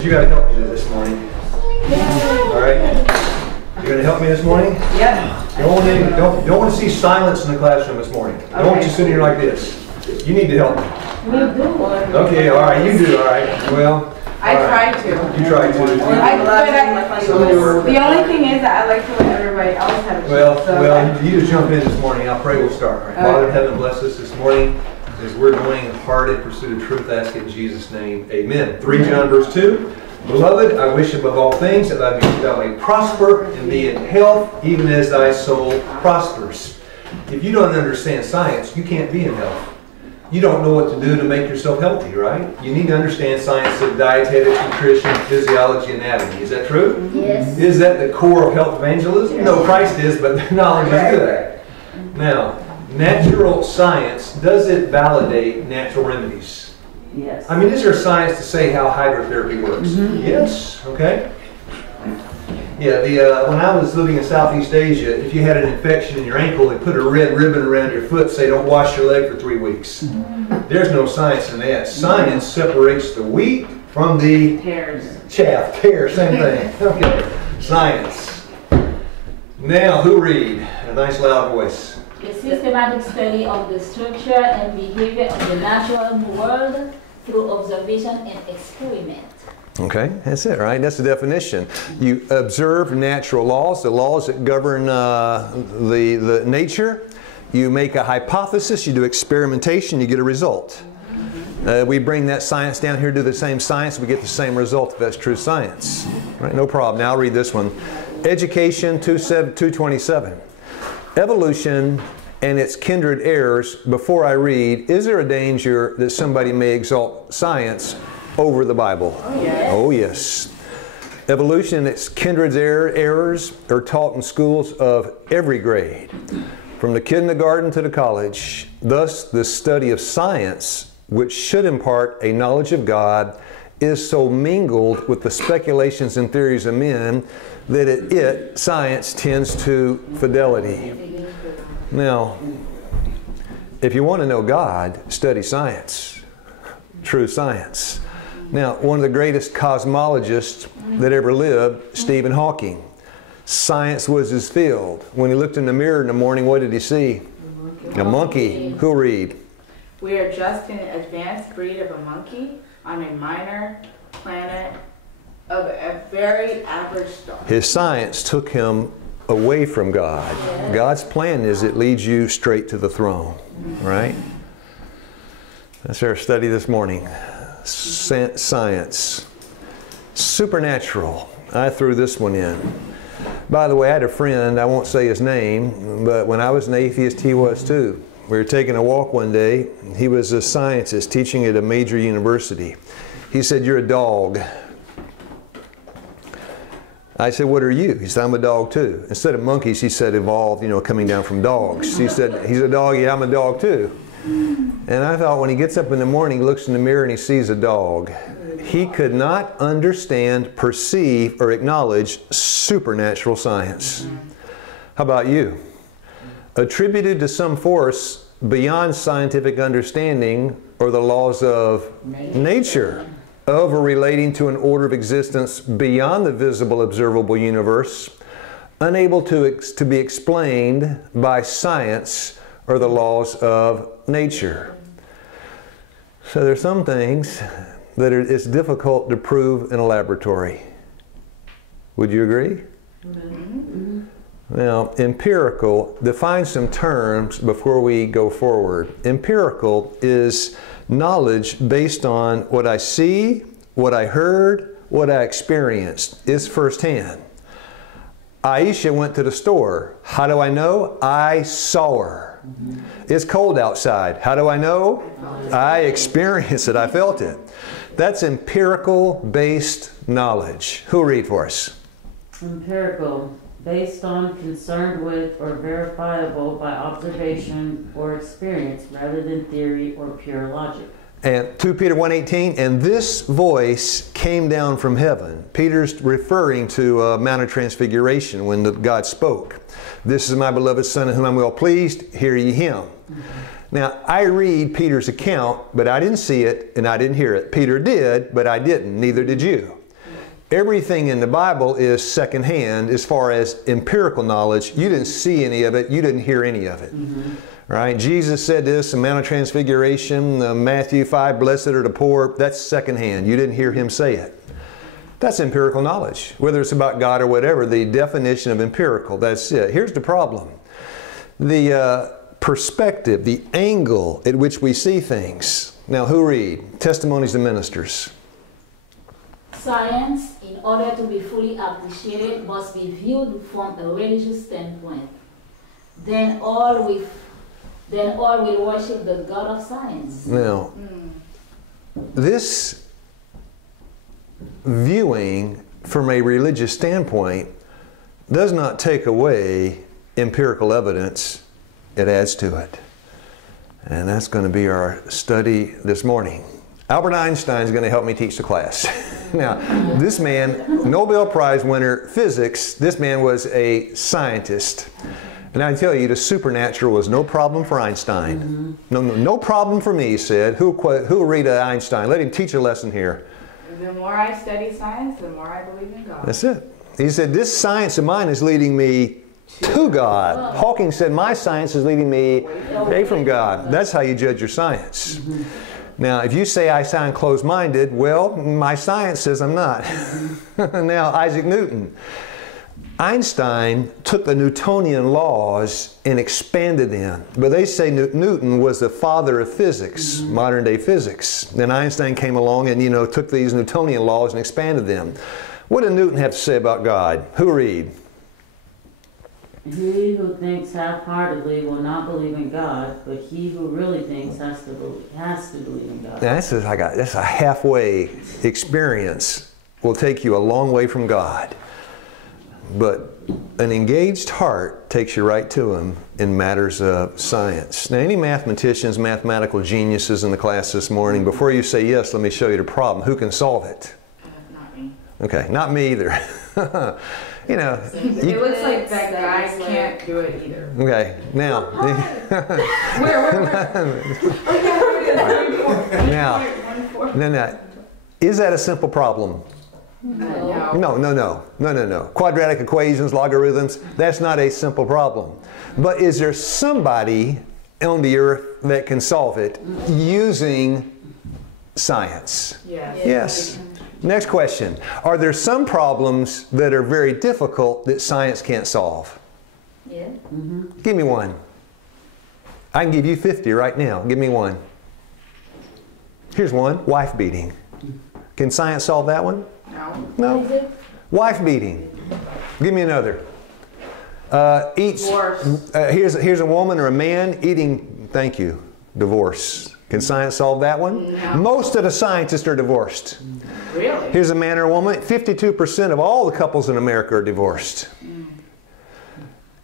You got to help me this morning. All right? You're going to help me this morning? Yeah. Don't want to see silence in the classroom this morning. I don't want you sitting here like this. You need to help me. We do. Okay, all right. You do, all right. Well, I try to. You try to. The only thing is that I like to let everybody else have a chance. Well, you just jump in this morning. I'll pray we'll start. All right. Father in heaven, bless us this morning as we're going hard in pursuit of truth. Ask it in Jesus' name. Amen. 3 John verse 2. Beloved, I wish above all things that thou may prosper and be in health, even as thy soul prospers. If you don't understand science, you can't be in health. You don't know what to do to make yourself healthy, right? You need to understand science of dietetics, nutrition, physiology, anatomy. Is that true? Yes. Is that the core of health evangelism? Yes. No, Christ is, but the knowledge is good. Now, natural science, does it validate natural remedies? Yes. I mean, is there science to say how hydrotherapy works? Mm-hmm. Yes. Okay. Yeah, when I was living in Southeast Asia, if you had an infection in your ankle, they put a red ribbon around your foot, say don't wash your leg for 3 weeks. There's no science in that. Science separates the wheat from the chaff. Tares, same thing. Okay. Science. Now, who read? A nice loud voice. A systematic study of the structure and behavior of the natural world through observation and experiment. Okay, that's it, right? That's the definition. You observe natural laws, the laws that govern the nature. You make a hypothesis, you do experimentation, you get a result. We bring that science down here, do the same science, we get the same result if that's true science. Right? No problem. Now I'll read this one. Education 227. Evolution and its kindred errors. Before I read, is there a danger that somebody may exalt science over the Bible? Oh, yes. Oh, yes. Evolution and its kindred errors are taught in schools of every grade, from the kindergarten to the college. Thus, the study of science, which should impart a knowledge of God, is so mingled with the speculations and theories of men that science, tends to fidelity. Now, if you want to know God, study science, true science. Now, one of the greatest cosmologists that ever lived, Stephen Hawking. Science was his field. When he looked in the mirror in the morning, what did he see? A monkey. Who'll read? We are just an advanced breed of a monkey on a minor planet of a very average star. His science took him away from God. Yes. God's plan is it leads you straight to the throne, right? That's our study this morning. Science. Supernatural. I threw this one in. By the way, I had a friend, I won't say his name, but when I was an atheist, he was too. We were taking a walk one day. He was a scientist teaching at a major university. He said, "You're a dog." I said, "What are you?" He said, "I'm a dog too." Instead of monkeys, he said evolved, coming down from dogs. He said, "He's a dog, yeah, I'm a dog too." And I thought when he gets up in the morning, he looks in the mirror and he sees a dog. He could not understand, perceive, or acknowledge supernatural science. How about you? Attributed to some force beyond scientific understanding or the laws of nature, of or relating to an order of existence beyond the visible, observable universe, unable to be explained by science or the laws of nature. So there are some things that it's difficult to prove in a laboratory. Would you agree? Mm-hmm. Now, empirical, define some terms before we go forward. Empirical is knowledge based on what I see, what I heard, what I experienced. It's firsthand. Aisha went to the store. How do I know? I saw her. Mm-hmm. It's cold outside. How do I know? I experienced it. I felt it. That's empirical based knowledge. Who'll read for us? Empirical, based on, concerned with, or verifiable by observation or experience rather than theory or pure logic. And 2 Peter 1:18, and this voice came down from heaven. Peter's referring to Mount of Transfiguration when God spoke. This is my beloved Son in whom I'm well pleased. Hear ye him. Mm-hmm. Now, I read Peter's account, but I didn't see it and I didn't hear it. Peter did, but I didn't. Neither did you. everything in the Bible is secondhand as far as empirical knowledge. You didn't see any of it. You didn't hear any of it. Right? Jesus said this in Mount of Transfiguration, Matthew 5, blessed are the poor. That's secondhand. You didn't hear him say it. That's empirical knowledge. Whether it's about God or whatever, the definition of empirical, that's it. Here's the problem. The perspective, the angle at which we see things. Now, who read? Testimonies to Ministers. Science, in order to be fully appreciated, must be viewed from a religious standpoint. Then all will worship the God of science. Now, this viewing from a religious standpoint does not take away empirical evidence. It adds to it. And that's going to be our study this morning. Albert Einstein is going to help me teach the class. Now, this man, Nobel Prize winner, physics, this man was a scientist. And I tell you, the supernatural was no problem for Einstein. No problem for me, he said. Who will read Einstein? Let him teach a lesson here. The more I study science, the more I believe in God. That's it. He said, this science of mine is leading me to God. Hawking said, my science is leading me away from God. That's how you judge your science. Now, if you say I sound closed-minded, well, my science says I'm not. Now, Isaac Newton. Einstein took the Newtonian laws and expanded them. But they say Newton was the father of physics, modern day physics. Then Einstein came along and, took these Newtonian laws and expanded them. What did Newton have to say about God? Who read? He who thinks half-heartedly will not believe in God, but he who really thinks has to believe in God. Now, that's a halfway experience. Will take you a long way from God. But an engaged heart takes you right to Him in matters of science. Now, any mathematicians, mathematical geniuses in the class this morning, before you say yes, let me show you the problem. Who can solve it? Not me. Okay, not me either. It looks like that guy can't do it either. Okay, now. Now, is that a simple problem? No. Quadratic equations, logarithms, that's not a simple problem. But is there somebody on the earth that can solve it using science? Yes. Next question. Are there some problems that are very difficult that science can't solve? Yeah. Give me one. I can give you 50 right now. Give me one. Here's one. Wife beating. Can science solve that one? No. Wife beating. Give me another. Here's a woman or a man eating, thank you, divorce. Can science solve that one? No. Most of the scientists are divorced. Really? Here's a man or a woman. 52% of all the couples in America are divorced.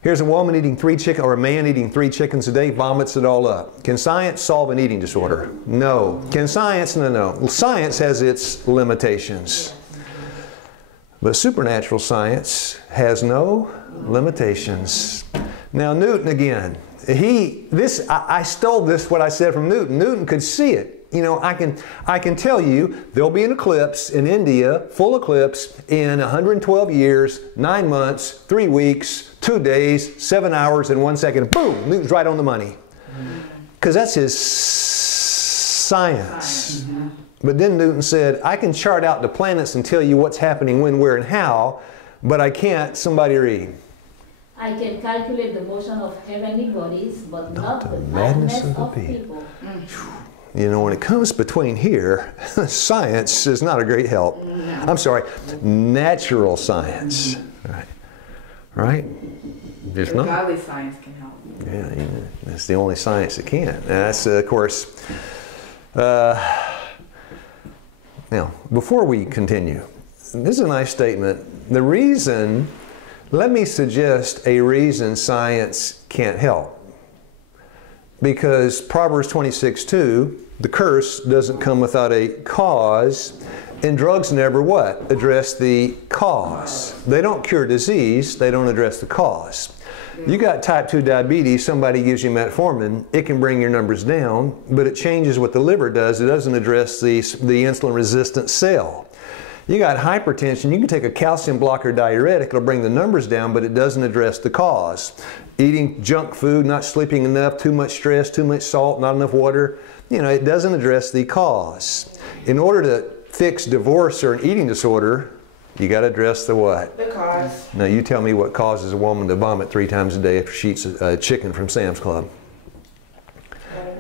Here's a woman eating 3 chickens, or a man eating 3 chickens a day, vomits it all up. Can science solve an eating disorder? No. Can science? No. Science has its limitations. But supernatural science has no limitations. Now Newton again. I stole this, what I said from Newton. Newton could see it. I can tell you there'll be an eclipse in India, full eclipse, in 112 years, 9 months, 3 weeks, 2 days, 7 hours, and 1 second. Boom! Newton's right on the money. Because that's his science. But then Newton said, I can chart out the planets and tell you what's happening when, where, and how, but I can't. Somebody read. I can calculate the motion of heavenly bodies, but not the madness of people. When it comes between here, science is not a great help. No. I'm sorry, natural science. Right? There's not. Godly science can help. Yeah, that's the only science that can. And that's, of course, now, before we continue, this is a nice statement. Let me suggest a reason science can't help. Because Proverbs 26:2, the curse doesn't come without a cause, and drugs never what? Address the cause. They don't cure disease, they don't address the cause. You got type 2 diabetes, somebody gives you metformin, it can bring your numbers down, but it changes what the liver does. It doesn't address the insulin resistant cell. You got hypertension, you can take a calcium blocker diuretic, it'll bring the numbers down, but it doesn't address the cause. Eating junk food, not sleeping enough, too much stress, too much salt, not enough water, you know, it doesn't address the cause. In order to fix divorce or an eating disorder, you got to address the what? The cause. Now you tell me what causes a woman to vomit 3 times a day after she eats a chicken from Sam's Club.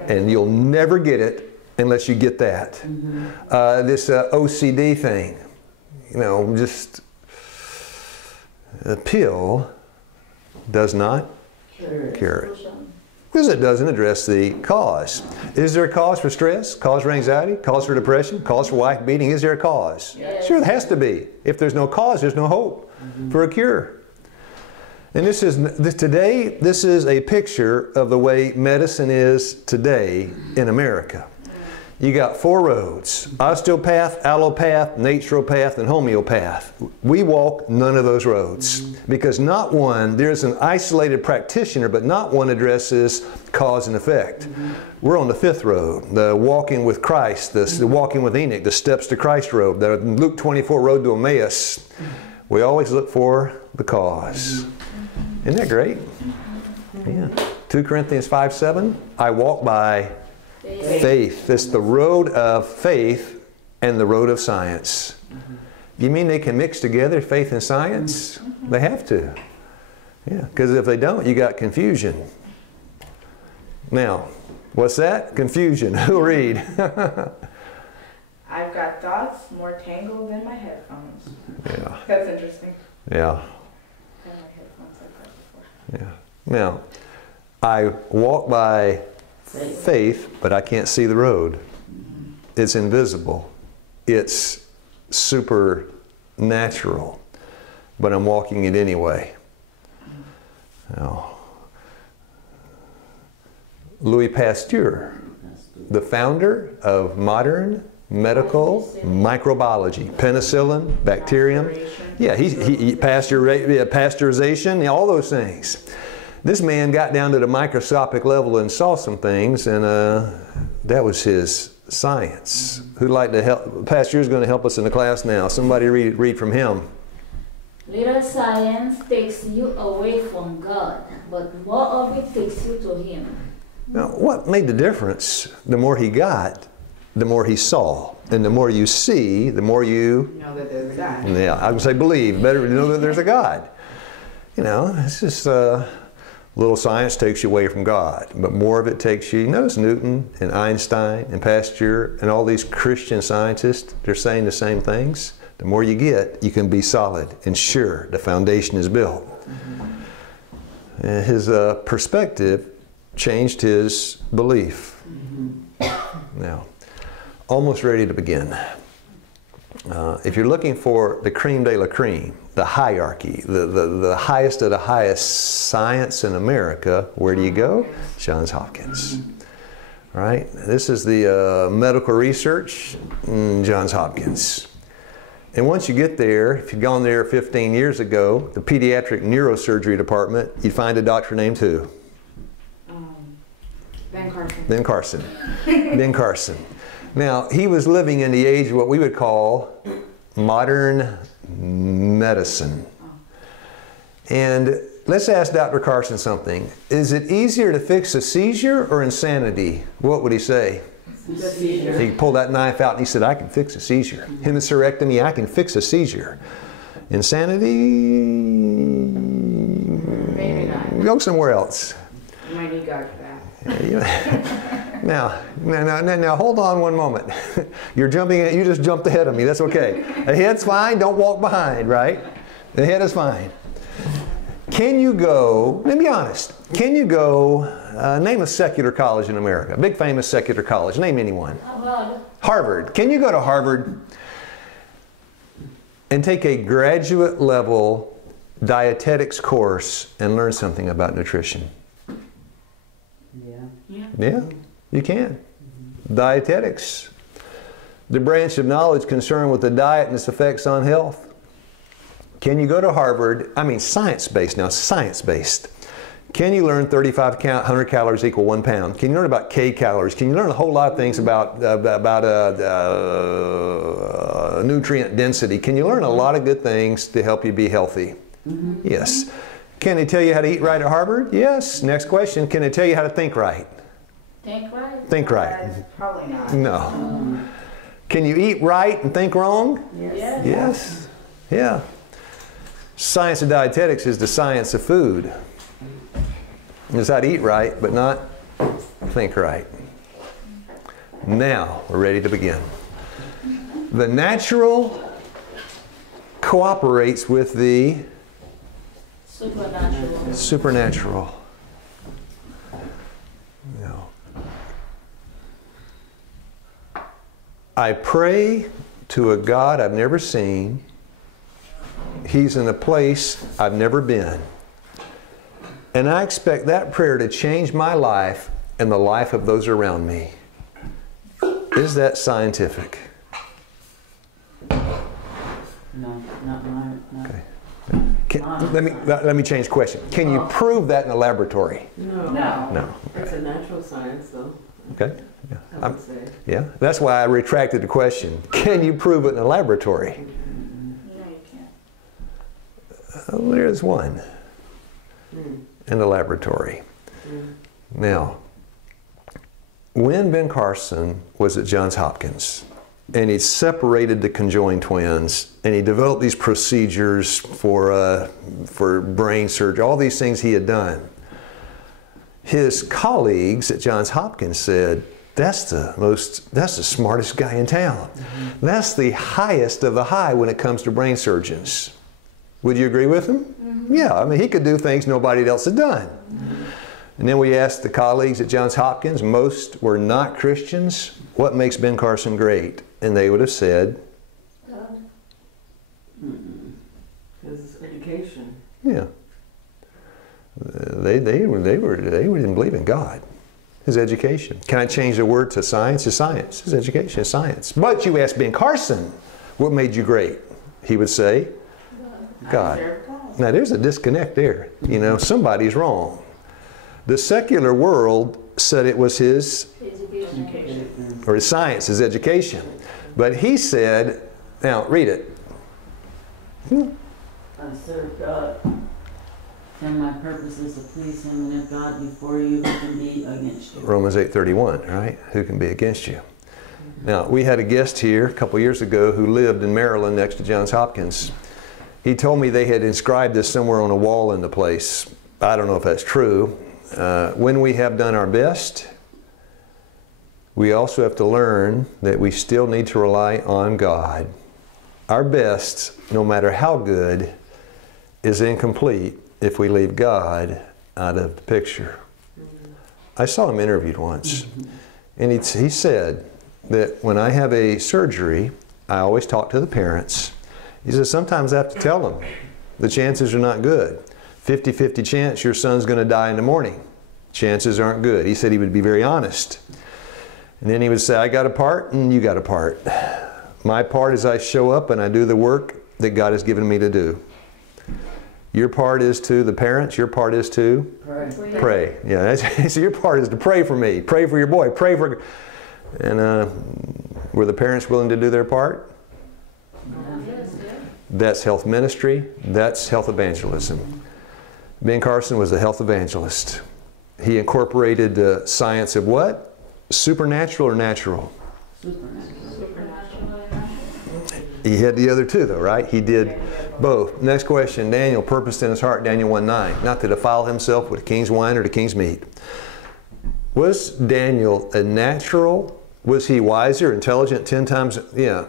And you'll never get it unless you get that. This OCD thing, you know, just a pill does not cure it. Because it doesn't address the cause. Is there a cause for stress? Cause for anxiety? Cause for depression? Cause for wife beating? Is there a cause? Yes. Sure, there has to be. If there's no cause, there's no hope for a cure. And this is a picture of the way medicine is today in America. You got 4 roads: osteopath, allopath, naturopath, and homeopath. We walk none of those roads because not one, there's an isolated practitioner, but not one addresses cause and effect. We're on the 5th road, the walking with Christ, the walking with Enoch, the steps to Christ road, the Luke 24 road to Emmaus. We always look for the cause. Isn't that great? Yeah. 2 Corinthians 5:7, I walk by faith. It's the road of faith and the road of science. You mean they can mix together, faith and science? They have to. Yeah, because if they don't, you got confusion. Now, what's that? Confusion. Who'll read? I've got thoughts more tangled than my headphones. Yeah. That's interesting. Yeah. I had my headphones like that before. Yeah. Now, I walk by faith, but I can't see the road. It's invisible. It's supernatural. But I'm walking it anyway. Now, Louis Pasteur, the founder of modern medical microbiology, penicillin, bacterium. Yeah, he pasteurization, all those things. This man got down to the microscopic level and saw some things, and that was his science. Who'd like to help? Pasteur's going to help us in the class now. Somebody read from him. Little science takes you away from God, but more of it takes you to Him. Now, what made the difference? The more he got, the more he saw. And the more you see, the more you know that there's a God. Yeah, I would say believe. Better to know that there's a God. You know, it's just little science takes you away from God, but more of it takes you. Notice Newton and Einstein and Pasteur and all these Christian scientists, they're saying the same things. The more you get, you can be solid and sure the foundation is built. And his perspective changed his belief. Now, almost ready to begin. If you're looking for the creme de la creme, the hierarchy, the highest of the highest science in America, where do you go? Johns Hopkins. All right? This is the medical research, Johns Hopkins. And once you get there, if you'd gone there 15 years ago, the pediatric neurosurgery department, you'd find a doctor named who? Ben Carson. Ben Carson. Ben Carson. Now, he was living in the age of what we would call modern medicine. And let's ask Dr. Carson something. Is it easier to fix a seizure or insanity? What would he say? The seizure. He pulled that knife out and he said, I can fix a seizure. Hemispherectomy, I can fix a seizure. Insanity? Maybe not. Go somewhere else. You might need God for that. Now, hold on one moment. You just jumped ahead of me. That's okay. Ahead's fine. Don't walk behind, right? The head is fine. Can you go, let me be honest, can you go, name a secular college in America, a big famous secular college, name anyone. Harvard. Can you go to Harvard and take a graduate level dietetics course and learn something about nutrition? Yeah, you can. Dietetics, the branch of knowledge concerned with the diet and its effects on health. Can you go to Harvard? I mean science-based now, science-based. Can you learn 3,500 calories equal 1 pound? Can you learn about kcalories? Can you learn a whole lot of things about nutrient density? Can you learn a lot of good things to help you be healthy? Mm-hmm. Yes. Can they tell you how to eat right at Harvard? Yes. Next question. Can they tell you how to think right? Think right? Think right. Probably not. No. Can you eat right and think wrong? Yes. Yes. Yeah. Science of dietetics is the science of food. It's how to eat right, but not think right. Now, we're ready to begin. The natural cooperates with the supernatural. No. I pray to a God I've never seen. He's in a place I've never been. And I expect that prayer to change my life and the life of those around me. Is that scientific? No, not mine. No. Okay. Let me change the question. Can you prove that in a laboratory? No. No. It's a natural science, though. Okay. Yeah. I would say. Yeah. That's why I retracted the question. Can you prove it in a laboratory? No, you can't. Well, there's one in the laboratory. Now, when Ben Carson was at Johns Hopkins, and he separated the conjoined twins, and he developed these procedures for brain surgery, all these things he had done, his colleagues at Johns Hopkins said, that's the smartest guy in town. Mm-hmm. That's the highest of the high when it comes to brain surgeons. Would you agree with him? Mm-hmm. Yeah, I mean, he could do things nobody else had done. Mm-hmm. And then we asked the colleagues at Johns Hopkins, most were not Christians, what makes Ben Carson great? And they would have said, God. His education. Yeah. They didn't believe in God. His education. Can I change the word to science? It's science. His education is science. But you ask Ben Carson, what made you great? He would say, God. Now there's a disconnect there. You know, somebody's wrong. The secular world said it was his Education. or his science, his education. But he said, now read it. I serve God, and my purpose is to please Him, and if God be for you, who can be against you? Romans 8:31, right? Who can be against you? Now, we had a guest here a couple years ago who lived in Maryland next to Johns Hopkins. He told me they had inscribed this somewhere on a wall in the place. I don't know if that's true. When we have done our best, we also have to learn that we still need to rely on God. Our best, no matter how good, is incomplete if we leave God out of the picture. I saw him interviewed once, and he said that when I have a surgery, I always talk to the parents. He says, sometimes I have to tell them the chances are not good. 50-50 chance your son's going to die in the morning. Chances aren't good. He said he would be very honest. And then he would say, I got a part and you got a part. My part is I show up and I do the work that God has given me to do. Your part is to the parents, your part is to pray. Yeah, so your part is to pray for me, pray for your boy, pray for... And were the parents willing to do their part? That's health ministry, that's health evangelism. Ben Carson was a health evangelist. He incorporated the science of what? Supernatural or natural? Supernatural. He had the other two though, right? He did both. Next question, Daniel purposed in his heart, Daniel 1:9, not to defile himself with the king's wine or the king's meat. Was Daniel a natural? Was he wiser, intelligent 10 times? Yeah.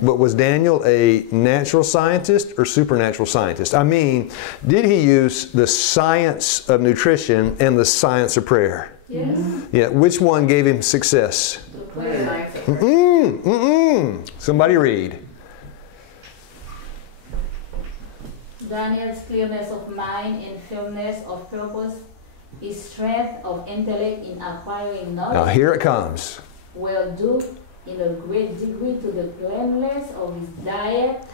But was Daniel a natural scientist or supernatural scientist? I mean, did he use the science of nutrition and the science of prayer? Yes. Yeah. Which one gave him success? The prayer. Somebody read. Daniel's clearness of mind and firmness of purpose, his strength of intellect in acquiring knowledge. Now here it comes. Were due in a great degree to the cleanliness of his diet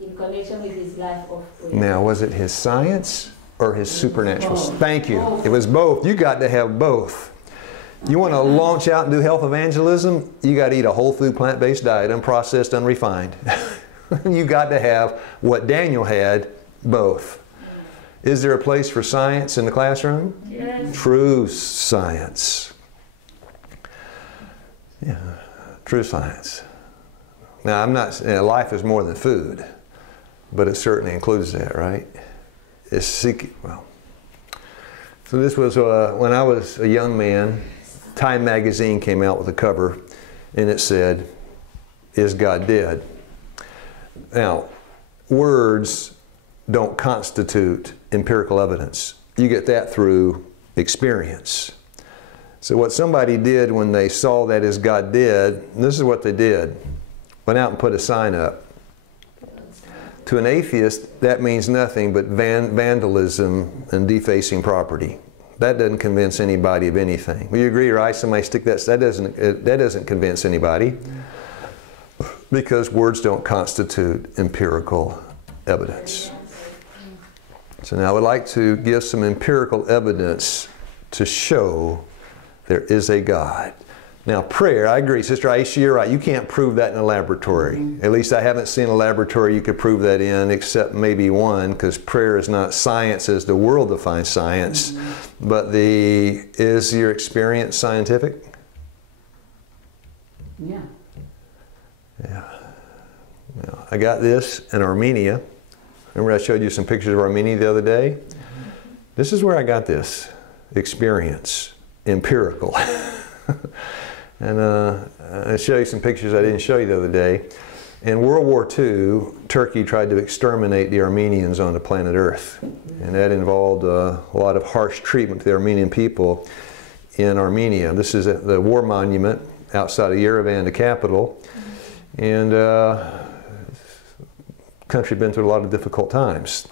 in connection with his life of prayer. Now, was it his science or his supernatural? Both. Thank you. It was both. You got to have both. You want to launch out and do health evangelism, you got to eat a whole food plant-based diet, unprocessed, unrefined. You got to have what Daniel had, both. Is there a place for science in the classroom? Yes. True science. Yeah, true science. Now, I'm not, life is more than food, but it certainly includes that, right? It's seeking, well. So this was when I was a young man. Time magazine came out with a cover, and it said, "Is God dead?" Now, words don't constitute empirical evidence. You get that through experience. So what somebody did when they saw that "Is God dead?" this is what they did. Went out and put a sign up. To an atheist, that means nothing but vandalism and defacing property. That doesn't convince anybody of anything. Will you agree, right? Somebody stick that doesn't convince anybody, because words don't constitute empirical evidence. So now I would like to give some empirical evidence to show there is a God. Now prayer, I agree, Sister Aisha, you're right. You can't prove that in a laboratory. At least I haven't seen a laboratory you could prove that in, except maybe one, because prayer is not science as the world defines science. But is your experience scientific? Yeah. Yeah. Now, I got this in Armenia. Remember I showed you some pictures of Armenia the other day? This is where I got this experience, empirical. And I'll show you some pictures I didn't show you the other day. In World War II, Turkey tried to exterminate the Armenians on the planet Earth. And that involved a lot of harsh treatment to the Armenian people in Armenia. This is the war monument outside of Yerevan, the capital. And the country had been through a lot of difficult times.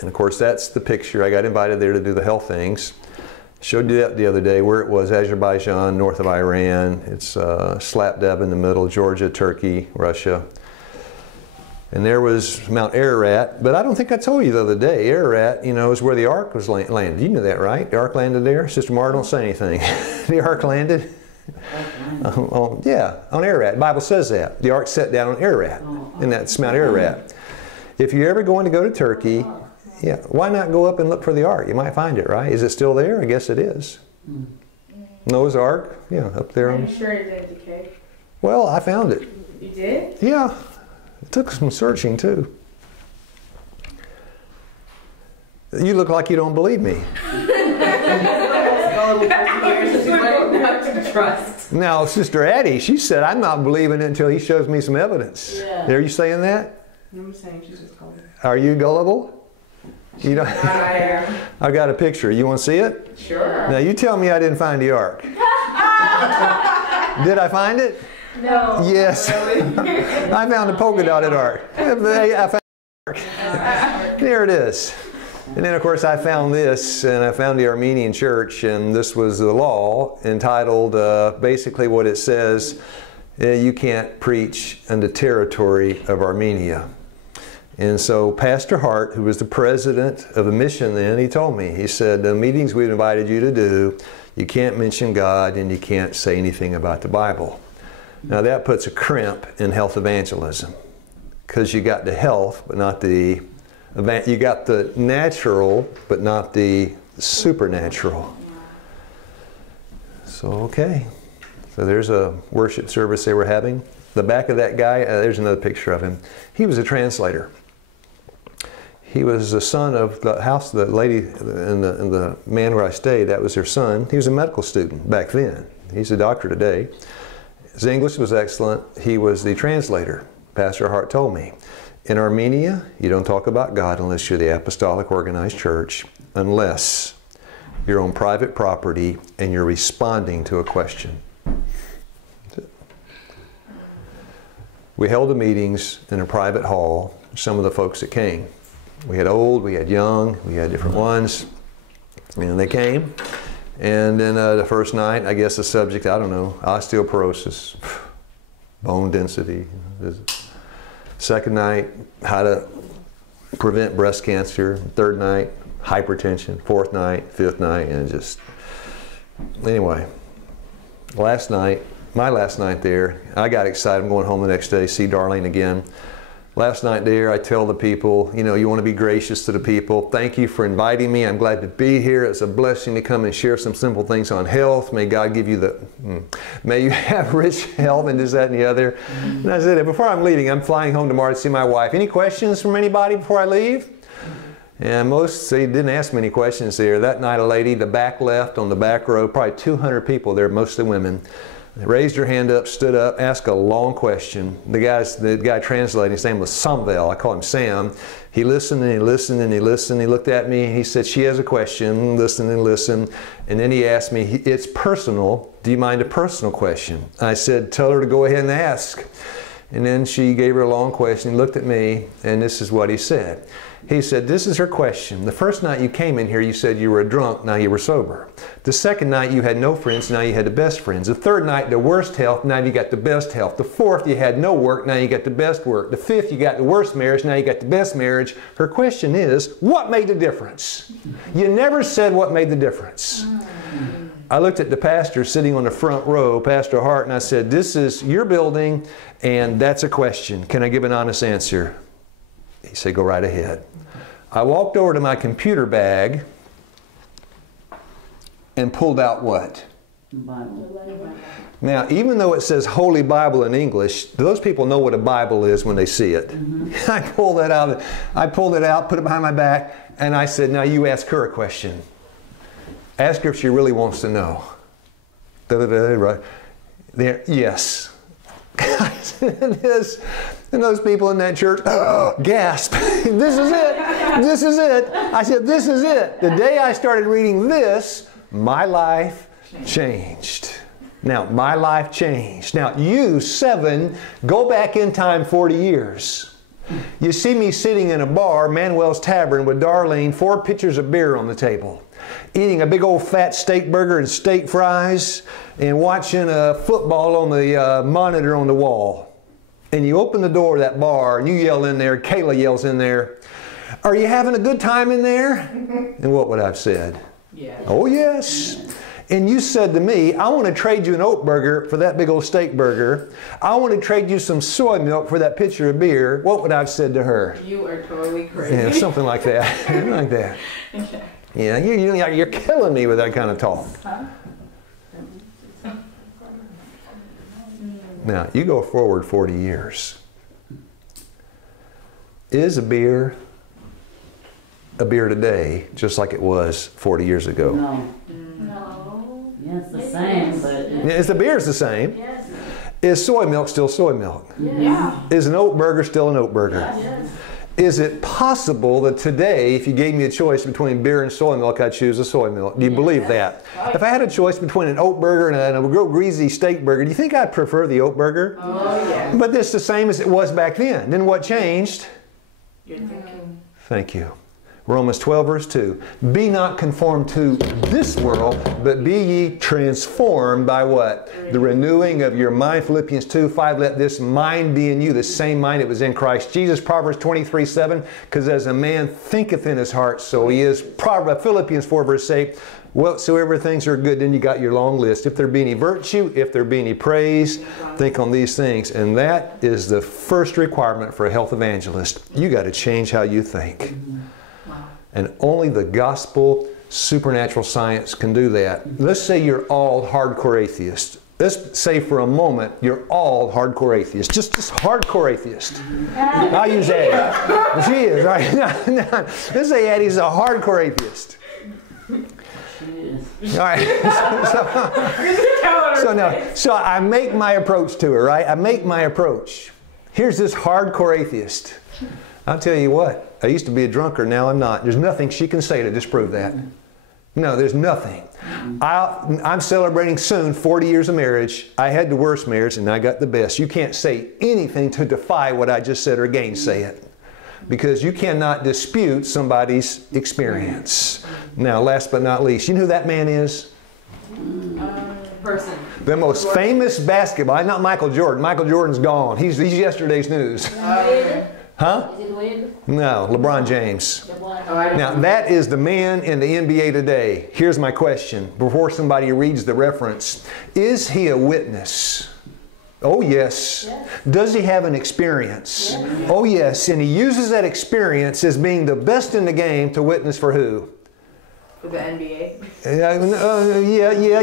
And of course, that's the picture. I got invited there to do the health things. Showed you that the other day, where it was Azerbaijan, north of Iran. It's slap dab in the middle, Georgia, Turkey, Russia. And there was Mount Ararat, but I don't think I told you the other day, Ararat, you know, is where the ark was landed. You knew that, right? The ark landed there? Sister Mara, don't say anything. The ark landed? On Ararat. The Bible says that. The ark set down on Ararat, and that's Mount Ararat. If you're ever going to go to Turkey, yeah, why not go up and look for the ark? You might find it, right? Is it still there? I guess it is. Noah's Ark, yeah, up there. I'm sure it didn't decay. Well, I found it. You did? Yeah, it took some searching too. You look like you don't believe me. Now, Sister Addie, she said, I'm not believing it until he shows me some evidence. Yeah. Are you saying that? I'm saying she's just gullible. Are you gullible? You know, I am. I've got a picture. You want to see it? Sure. Now, you tell me I didn't find the ark. Did I find it? No. Yes. Really? I found a polka dotted ark. I found the ark. There it is. And then, of course, I found this, and I found the Armenian church, and this was the law entitled, basically what it says, you can't preach in the territory of Armenia. And so Pastor Hart, who was the president of the mission then, he told me, he said, the meetings we've invited you to do, you can't mention God and you can't say anything about the Bible. Now that puts a crimp in health evangelism, because you got the health, but not the, you got the natural, but not the supernatural. So, okay. So there's a worship service they were having. The back of that guy, there's another picture of him. He was a translator. He was the son of the house, the lady and the man where I stayed, that was their son. He was a medical student back then. He's a doctor today. His English was excellent. He was the translator. Pastor Hart told me, in Armenia, you don't talk about God unless you're the apostolic organized church, unless you're on private property and you're responding to a question. We held the meetings in a private hall, some of the folks that came. We had old, we had young, we had different ones. And they came. And then the first night, I guess the subject, I don't know, osteoporosis, bone density. Second night, how to prevent breast cancer. Third night, hypertension. Fourth night, fifth night, and just, anyway. Last night, my last night there, I got excited. I'm going home the next day, see Darlene again. Last night there, I tell the people, you know, you want to be gracious to the people. Thank you for inviting me. I'm glad to be here. It's a blessing to come and share some simple things on health. May God give you may you have rich health and this, that, and the other. And I said, before I'm leaving, I'm flying home tomorrow to see my wife. Any questions from anybody before I leave? And most, they didn't ask me any questions there. That night, a lady, the back left on the back row, probably 200 people there, mostly women, raised her hand up, stood up, asked a long question. The guy translating, his name was Samvel. I call him Sam. He listened and he listened and he listened. He looked at me. He said, she has a question. Listen and listen. And then he asked me, it's personal. Do you mind a personal question? I said, tell her to go ahead and ask. And then she gave her a long question. He looked at me, and this is what he said. He said, this is her question. The first night you came in here, you said you were a drunk, now you were sober. The second night you had no friends, now you had the best friends. The third night, the worst health, now you got the best health. The fourth, you had no work, now you got the best work. The fifth, you got the worst marriage, now you got the best marriage. Her question is, what made the difference? You never said what made the difference. I looked at the pastor sitting on the front row, Pastor Hart, and I said, this is your building, and that's a question. Can I give an honest answer? He said, go right ahead. I walked over to my computer bag and pulled out what? Bible. Now, even though it says Holy Bible in English, those people know what a Bible is when they see it. I pulled that out. I pulled it out, put it behind my back, and I said, now you ask her a question. Ask her if she really wants to know. Right there, yes. And those people in that church gasp. This is it. This is it. I said, this is it. The day I started reading this, my life changed. Now, my life changed. Now, you, 7, go back in time 40 years. You see me sitting in a bar, Manuel's Tavern, with Darlene, 4 pitchers of beer on the table, eating a big old fat steak burger and steak fries, and watching football on the monitor on the wall. And you open the door of that bar, and you yell in there, Kayla yells in there, are you having a good time in there? And what would I have said? Yeah. Oh, yes. And you said to me, I want to trade you an oat burger for that big old steak burger. I want to trade you some soy milk for that pitcher of beer. What would I have said to her? You are totally crazy. Yeah, something like that. Like that. Yeah, you're killing me with that kind of talk. Now, you go forward 40 years. Is a beer today just like it was 40 years ago? No. No. Yeah, it's the same, but... Is the beer's the same? Yes. Is soy milk still soy milk? Yeah. Is an oat burger still an oat burger? Yes. Is it possible that today, if you gave me a choice between beer and soy milk, I'd choose a soy milk? Do you believe that? If I had a choice between an oat burger and a real greasy steak burger, do you think I'd prefer the oat burger? Oh, yeah. But it's the same as it was back then. Then what changed? You're thinking. Thank you. Romans 12, verse 2. Be not conformed to this world, but be ye transformed by what? The renewing of your mind. Philippians 2, 5. Let this mind be in you, the same mind that was in Christ Jesus. Proverbs 23, 7. Because as a man thinketh in his heart, so he is. Philippians 4, verse 8. Whatsoever things are good, then you got your long list. If there be any virtue, if there be any praise, think on these things. And that is the first requirement for a health evangelist. You got to change how you think. And only the gospel, supernatural science can do that. Let's say you're all hardcore atheists. Let's say for a moment you're all hardcore atheists. Just hardcore atheist. I'll use Addie. She is, right? No. Let's say Addie's a hardcore atheist. All right. So I make my approach to her, right? I make my approach. Here's this hardcore atheist. I'll tell you what. I used to be a drunkard, now I'm not. There's nothing she can say to disprove that. No, there's nothing. I'm celebrating soon 40 years of marriage. I had the worst marriage and I got the best. You can't say anything to defy what I just said or gainsay it. Because you cannot dispute somebody's experience. Now, last but not least, you know who that man is? Person. The most famous basketball, not Michael Jordan. Michael Jordan's gone. He's yesterday's news. Huh? Is it Wade? No, LeBron James. LeBron. Oh, I don't Now, know. that is the man in the NBA today. Here's my question before somebody reads the reference. Is he a witness? Oh, yes. Yes. Does he have an experience? Yes. Oh, yes. And he uses that experience as being the best in the game to witness for who? For the NBA.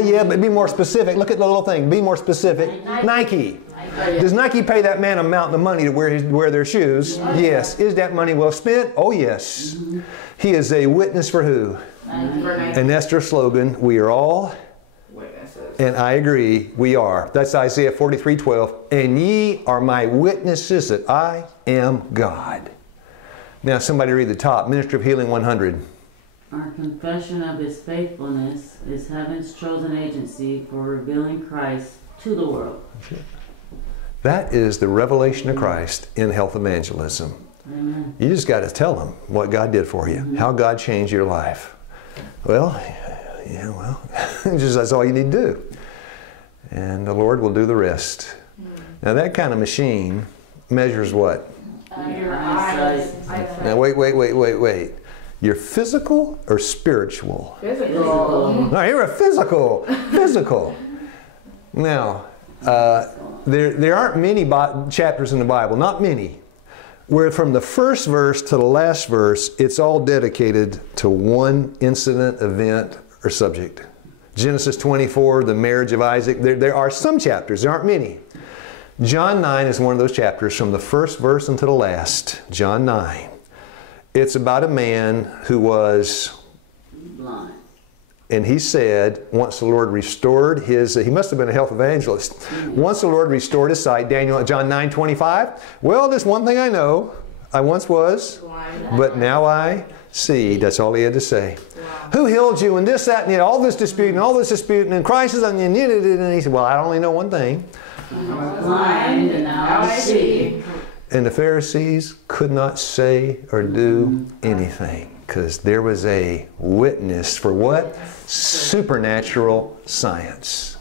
Yeah, but be more specific. Look at the little thing. Be more specific. Nike. Does Nike pay that man a mountain of money to wear their shoes? Yes. Is that money well spent? Oh, yes. He is a witness for who? For Nike. And that's their slogan. We are all, Witnesses. and I agree, we are. That's Isaiah 43:12. And ye are my witnesses that I am God. Now somebody read the top. Ministry of Healing 100. Our confession of His faithfulness is heaven's chosen agency for revealing Christ to the world. That is the revelation of Christ in health evangelism. Amen. You just got to tell them what God did for you, how God changed your life. Well, just that's all you need to do. And the Lord will do the rest. Now that kind of machine measures what? Your eyesight. eyes. Now wait. You're physical or spiritual? Physical. No, you're a physical. Now, there aren't many chapters in the Bible, not many, where from the first verse to the last verse, it's all dedicated to one incident, event, or subject. Genesis 24, the marriage of Isaac, there are some chapters, there aren't many. John 9 is one of those chapters from the first verse until the last. John 9. It's about a man who was Blind. and he said, once the Lord restored his, he must have been a health evangelist. Once the Lord restored his sight, John 9:25, well, there's one thing I know. I once was, but now I see. That's all he had to say. Wow. Who healed you and this, that, and all this dispute and all this dispute and Christ is on you. And he said, well, I only know one thing. I was blind and now I see. And the Pharisees could not say or do anything because there was a witness for what? Supernatural science.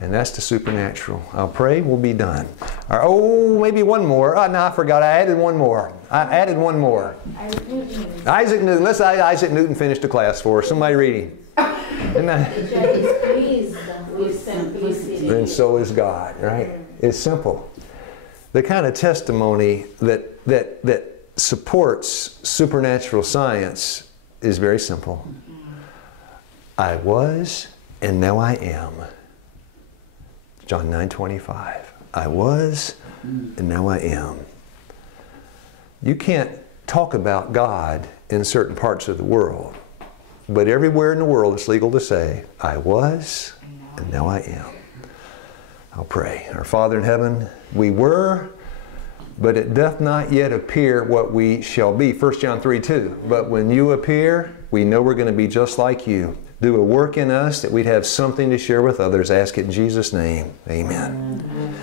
And that's the supernatural. I'll pray, we'll be done. Maybe one more. Oh, no, I forgot. I added one more. Isaac Newton. Let's say Isaac Newton finished the class for us. Somebody reading. The judge is pleased with simplicity. And so is God, right? It's simple. The kind of testimony that supports supernatural science is very simple. I was, and now I am. John 9:25. I was, and now I am. You can't talk about God in certain parts of the world, but everywhere in the world it's legal to say, I was, and now I am. I'll pray. Our Father in heaven, we were, but it doth not yet appear what we shall be. 1 John 3:2. But when you appear, we know we're going to be just like you. Do a work in us that we'd have something to share with others. Ask it in Jesus' name. Amen.